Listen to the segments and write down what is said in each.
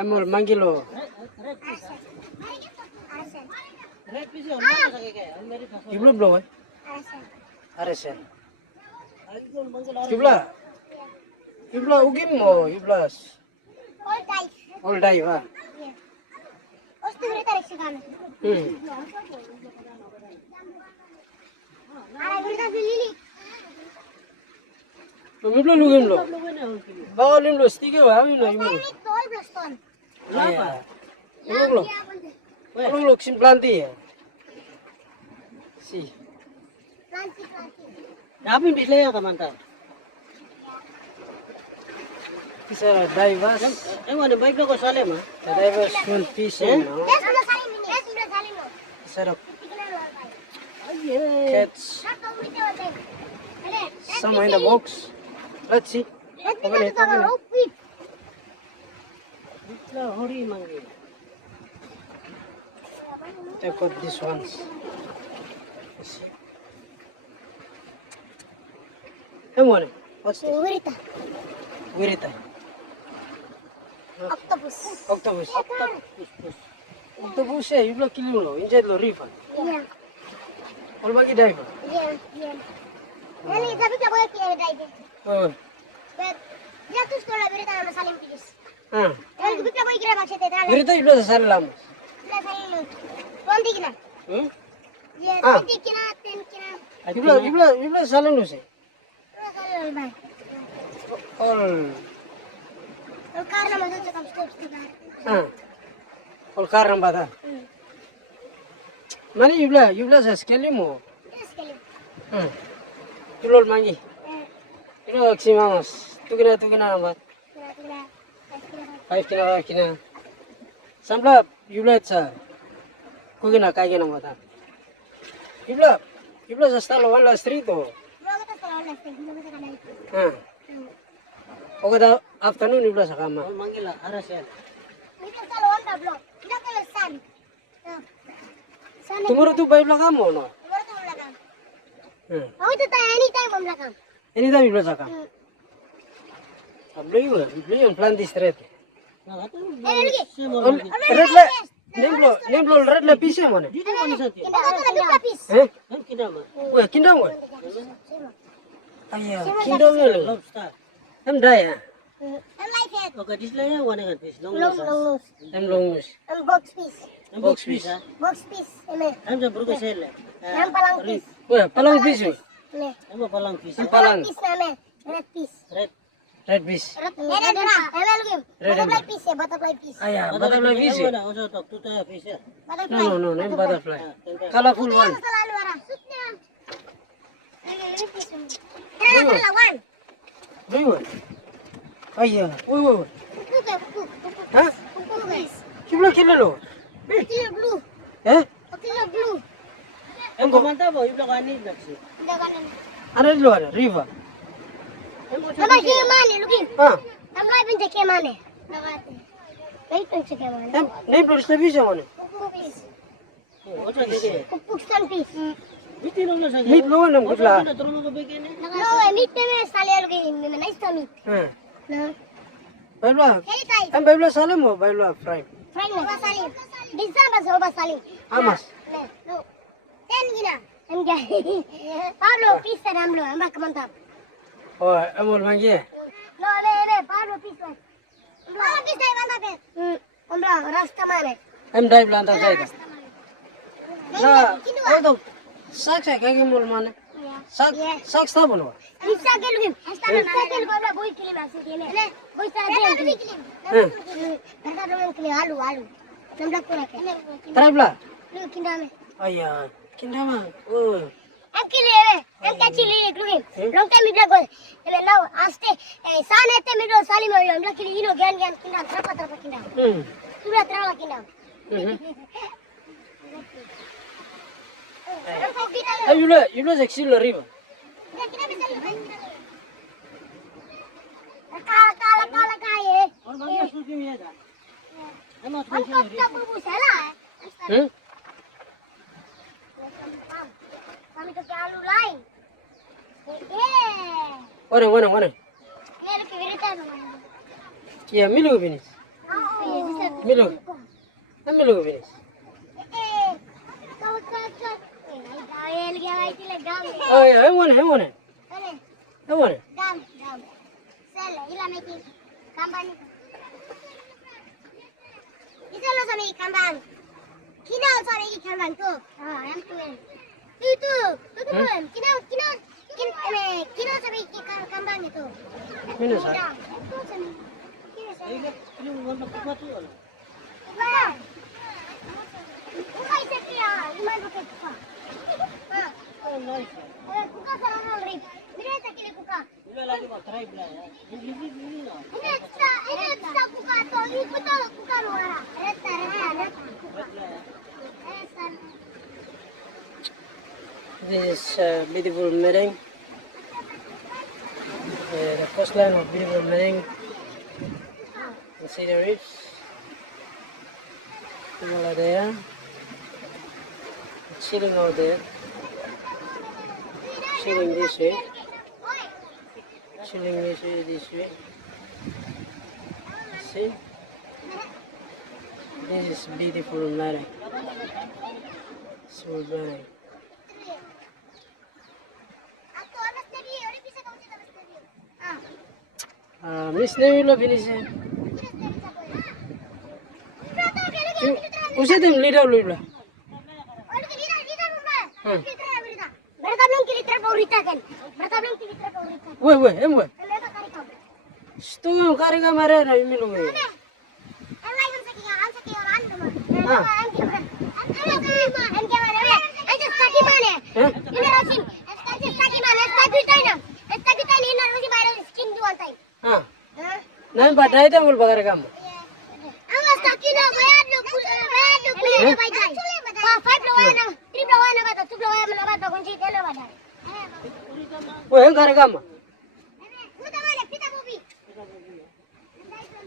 Amol manggilo. Jumlah belum? Aresen. Jumlah ugim mo, jumlah. All day ba? Jumlah ugim lo. Bawal lo, stiker ba? Jumlah. Lo simplanti ya. Si. Dami bisnya teman-teman. Bisa divers. Ada baik dong Salem ah. Divers one piece no. Sarap. Cats. Some in the box. Let's see. Open it. Hori mangi. Check out this ones. Hey, what? What's this? Wirita. Octopus. Octopus. Octopus ya, you kill lo. Inside lo river. Iya. All bagi dive. Iya. Ini tapi tak boleh pilih dive. Oh. Bet, dia tuh sekolah berita nama Salim Pilis. Ah. Kalau kita tak boleh kira maksudnya itu. Wirita you lo sa salam. Sudah Salim lu. Tuanti kena. Iya, Ah. tuanti kena, ten kena. You lo salam lo sih. Sudah Salim bay. All. Kalau karena masuk cakap stop juga. Ah. All karang bata. Mani you lo sa skeli mo. Iya sekali. You lo mangi. You lo aksimamas. Tukina namat. Kira-kira. 5 kina. Samla you lo sa. Kugina kaya namat. You lo sa stalo wala street o. Bro, kita sekolah les, kita bisa kena itu. Oke dah afternoon you lo sa kama. Manggil lah Aresen. Kita sekolah wanda bro. Kita kalau san. San. Tomorrow tu bayi belakang mo no. Baru tuh belakang. Aku itu tanya anytime om belakang. Ini dah you lo sa kama. Beli yang plan di street. Red le. Nemblo red le piece mo ne. Dito kan sa ti. Kita tuh lebih lapis. Kan kinama. Wah, kindam mo. Ayah, kindam mo le. Lobster. Em dah ya. And life head. Oke display nya warna kan fish. Long Long nose. nose. Em longus. And box piece. Box fish ah. Box piece. Ini. Am sa burgo sel. Yang palang piece. Wah, palang piece mo. Ini. Am palang fish. Palang. Piece na red piece. Red piece. Red bra. Lagi. Butterfly piece ya, butterfly piece. Ayah, butterfly piece. Wala uso to tuta fish. Butterfly. No, name butterfly. Colorful one. Selalu warna. Sutnya. Red piece. Nah, one. Blue one. Ayah, woi. Buku kayak buku. Hah? Buku guys. Kibla kilo lo. Kilo blue. Eh? Kilo blue. Am kumanta ba ibla kan ni daksi. Tidak kanan. Ada di luar, river. Nama siya mana? Lugin. Ah, Nama lain pun ceknya mana? Nakati. Lain pun ceknya mana? name plus na piece mo ne. Buku piece. Ocha deke. Kupuksan piece. Biti lo na sa. Meat lo nam gutla. Na turun ko beke ni. No, meat में साले लगे nice to meat. Ah, No. bailwa. Heli tay. Em bailwa salam mo, bailwa fry. Fry na basalim. Bisa basa basalim. Amas. No. Ten gina. Em gaya. Pablo piece ramlo. Ambak mantap. Oh, emol mangi. No, Pablo piece. Pablo piece tay mantap है. Umbra rasta mana? Em dai blanda saida. Na, odo. Sak kaya mol mane. Sak sta bolo. Bisa ke lugin. Bisa ke lugin. Boy kilim asin kilim. Boy sa kilim. Berta dong kilim alu. Nampak pura ke. Try bla. Lu kindame. Ayah, kindama. Oh. Em kilim. Em kacil ini lugin. Long time midla gol. Ele now aste sana te midlo salim yo. Amla kilim ino gan kindam trapa kindam. Sura trapa kindam. You lo exil la river. Kala kaya. Or manggil suki mi ada. Am at Ang kopta bubu sala. Kami to alu lain. Mana? Nah, Ya, milu finish. Milu. Milu finish. Oh ya, I want it. I want it. Minus ah. Yung warna kupa tu. Oh, nice. Bila lagi mau try bila ya. Ini lah. This is beautiful meringue. The coastline of beautiful meringue. You see the reefs? People are there. Chilling out there. Chilling this way. Chilling this way. See? This is beautiful meringue. Smooth meringue. Miss Neville finish. उसे तुम leader लो वो em वो tu yang karika mare na milu we ha nan badai ta mul bagare kam वो yang karika ma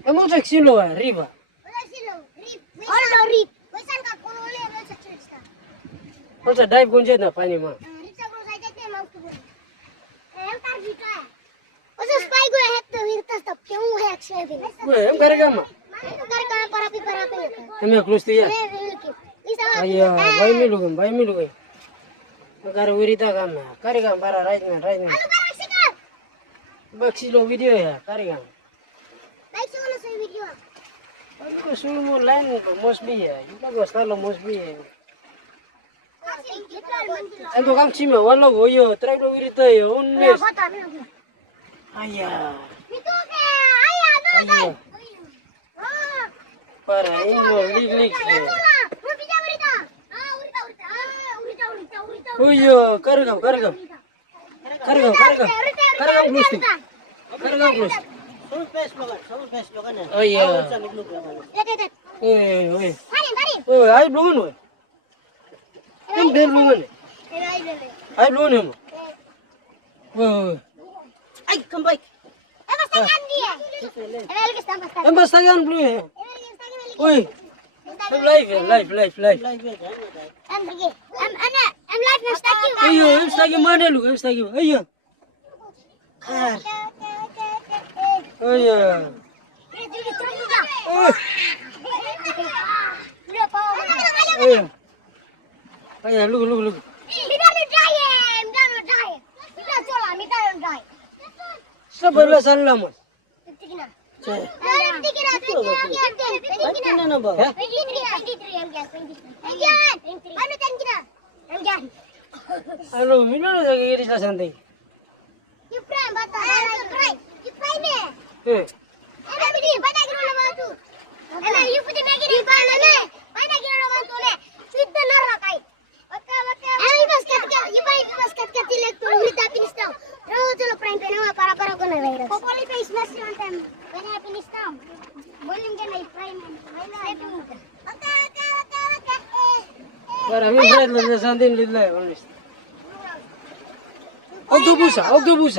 Emo cek silo ya, riba. Kalau dive gunjat na pani ma. Gue em karika ma. Em close tu ya. Ayo, bayi milu kan. Negara wirita kam na. Karika bara right na. Bak silo video ya, karika. Kalau semua lain must be ya, kita bos kalau must be. Ento kam cima, walau goyo, try do wirita ya, unnes. Ayah. Ayah. Para ini lik. Oh iya, karigam plus. Karigam plus. Soal best logan ya. Oh iya. Ayo belum nih. Kan belum nih. Ayo belum nih. Ay, come back. Em bastagan belum ya. Woi. Live. Live ya, kan? Ayo, em stagi mana lu? Ayo. Ayo. Ayo, lu. Sebelah salam. Kena na ba? Halo, mina lagi iris lah santai. Para mí berat lah santai lillah, honest. Oktopusa. Octopus.